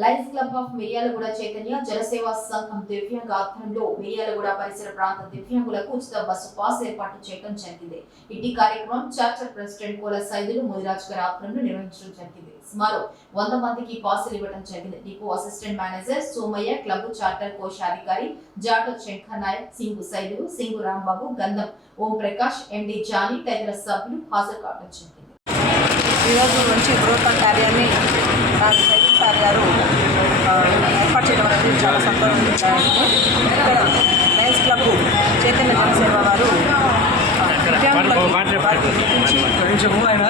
Lions club of Miryalaguda Chaitanya Janaseva Sangham దివ్యాంగ ఆధ్వర్యంలో మిర్యాలగూడ పరిసర ప్రాంత దివ్యాంగులకు ఉచిత బస్సు పాస్ ఏర్పాటు చేయడం జరిగింది. ఇటీ కార్యక్రమం చార్టర్ ప్రెసిడెంట్ కోల సైదులు ముదిరాజ్ గారి ఆధ్వర్యంలో నిర్వహించడం జరిగింది. సుమారు 100 మందికి పాసులు ఇవ్వడం జరిగింది. Depot assistant manager Somaiah, club charter కోశాధికారి జాటో శంకర్ నాయక్, సింగు సైదులు, సింగు రాంబాబు, గంధం ఓం ప్రకాష్, ఎండి జానీ తదితర సభ్యులు హాజరు కావడం జరిగింది. ఈరోజు నుంచి బృహత్తర కార్యాన్ని సార్ గారు ఏర్పాటు చేయడం అనేది చాలా సంతోషించారు. ఇక్కడ లయన్స్ క్లబ్ చైతన్య జనసేవ వారు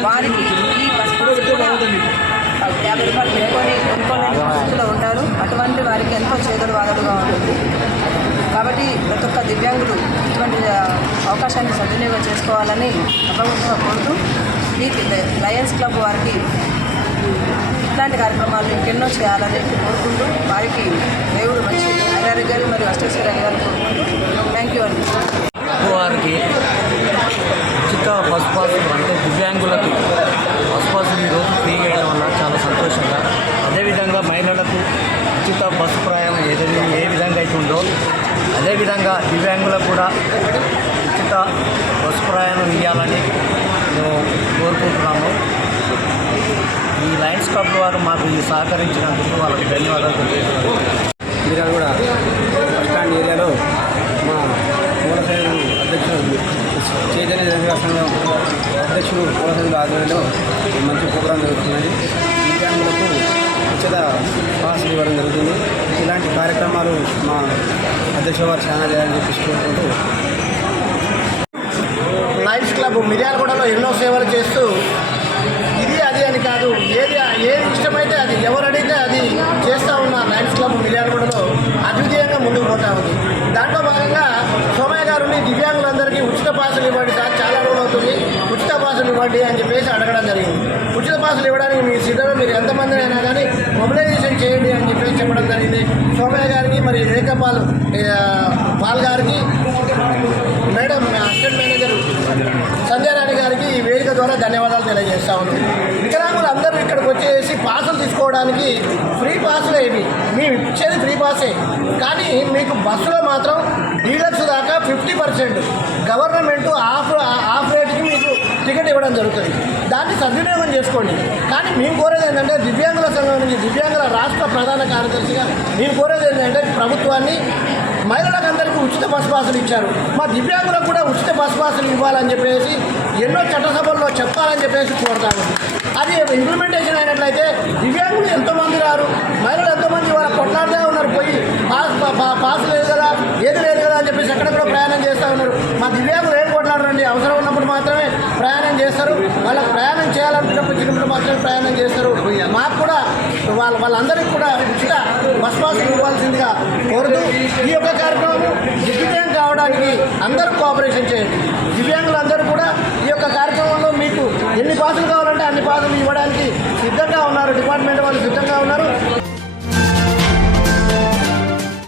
వారికి ఈ బస్ పాస్ కూడా 50 రూపాయలు కొనుక్కోలేని పరిస్థితిలో ఉంటారు. అటువంటి వారికి ఎంతో చేదోడు వాదడుగా ఉంటుంది. కాబట్టి ప్రతి ఒక్క దివ్యాంగులు ఇటువంటి అవకాశాన్ని సద్వినియోగం చేసుకోవాలని అభ్యర్థిగా కోరుతూ ఈ లయన్స్ క్లబ్ వారికి ఇట్లాంటి కార్యక్రమాలు ఇంకెన్నో చేయాలని కోరుకుంటూ వారికి దేవుడు మంచి ఆరోగ్యాలు మరియు అష్టైశ్వర్యాలు కోరుకుంటూ థ్యాంక్ యూ అండి. వారికి ఉచిత బస్ పాసులు అంటే దివ్యాంగులకి బస్ పాసులు ఈరోజు ఫ్రీ చేయడం వల్ల చాలా సంతోషంగా, అదేవిధంగా మహిళలకు ఉచిత బస్సు ప్రయాణం ఏ విధంగా అయితే ఉందో అదేవిధంగా దివ్యాంగులకు కూడా ఉచిత బస్సు ప్రయాణం ఇవ్వాలని మేము కోరుకుంటున్నాము. ఈ లయన్స్ క్లబ్ వారు మాకు సహకరించినందుకు వాళ్ళకి ధన్యవాదాలు తెలియజేస్తున్నాము. మీరు కూడా బస్ స్టాండ్ ఏరియాలో మా మూలసైడు అధ్యక్షుడు చైతన్య జనసేవ సంఘం అధ్యక్షుడు మూలసైడు ఆధ్వర్యంలో మంచి ప్రోగ్రాం జరుగుతున్నది. దివ్యాంగులకు ఉచిత పాసులు ఇవ్వడం జరుగుతుంది. ఇలాంటి కార్యక్రమాలు మా అధ్యక్షుడు వారు చాలా చేయాలని చెప్పి కోరుకుంటూ లయన్స్ క్లబ్ మిర్యాలగూడలో ఎన్నో సేవలు చేస్తూ ఇది అది అని కాదు, ఏది ఇష్టమైతే అది ఎవరు అడిగితే అది చేస్తూ ఉన్న లయన్స్ క్లబ్ మిర్యాలగూడలో అద్వితీయంగా ముందుకు పోతా ఉంది. దాంట్లో భాగంగా సోమయ్య గారిని దివ్యాంగులందరికీ ఉచిత పాసులు ఇవ్వండి సార్, చాలా రోజులు అవుతుంది, ఉచిత పాసులు ఇవ్వండి అని చెప్పేసి అడగడం జరిగింది. ఉచిత పాసులు ఇవ్వడానికి మీ సిద్ధంగా మీరు ఎంతమంది అయినా కానీ మొబిలైజేషన్ చేయండి అని చెప్పేసి చెప్పడం జరిగింది. సోమయ్య గారికి, మరి రేఖపాల్ పాల్ గారికి, మేడం అసిస్టెంట్ మేనేజర్ సంధ్యారాణి గారికి ఈ వేదిక ద్వారా ధన్యవాదాలు తెలియజేస్తా ఉన్నాం. వికలాంగులు అందరూ ఇక్కడికి వచ్చేసి పాసులు తీసుకోవడానికి ఫ్రీ పాసులే, ఇవి మేము ఇచ్చేది ఫ్రీ పాసే. కానీ మీకు బస్సులో మాత్రం డీలక్స్ దాకా 50% గవర్నమెంట్ ఆఫ్ రేట్కి మీకు టికెట్ ఇవ్వడం జరుగుతుంది. దాన్ని సద్వినియోగం చేసుకోండి. కానీ మేము కోరేది ఏంటంటే దివ్యాంగుల సంఘం నుంచి దివ్యాంగుల రాష్ట్ర ప్రధాన కార్యదర్శిగా మేము కోరేది ఏంటంటే ప్రభుత్వాన్ని మహిళలకు అందరికీ ఉచిత బస్ పాసులు ఇచ్చారు, మా దివ్యాంగులకు కూడా ఉచిత బస్ పాసులు ఇవ్వాలని చెప్పేసి ఎన్నో చట్టసభల్లో చెప్పాలని చెప్పేసి కోరుతాము. అది ఇంప్లిమెంటేషన్ అయినట్లయితే దివ్యాంగులు ఎంతోమంది రారు, మహిళలు ఎంతోమంది వాళ్ళ కొట్లాడుతూ ఉన్నారు, పోయి పాస్ లేదు కదా, ఏది లేదు కదా అని చెప్పేసి ఎక్కడెక్కడ ప్రయాణం చేస్తూ ఉన్నారు. మా దివ్యాంగులు ఏం కొట్లాడరండి, అవసరం ఉన్నప్పుడు మాత్రమే ప్రయాణం చేస్తారు, వాళ్ళకి ప్రయాణం చేయాలనుకున్నప్పుడు చిన్నప్పుడు మాత్రమే ప్రయాణం చేస్తారు. మాకు కూడా వాళ్ళందరికీ కూడా ఉచిత బస్ పాసులు ఇవ్వాల్సిందిగా కోరుతూ ఈ యొక్క కార్యక్రమం దిగ్విజయం కావడానికి అందరూ కోఆపరేషన్ చేయండి. దివ్యాంగులందరూ కూడా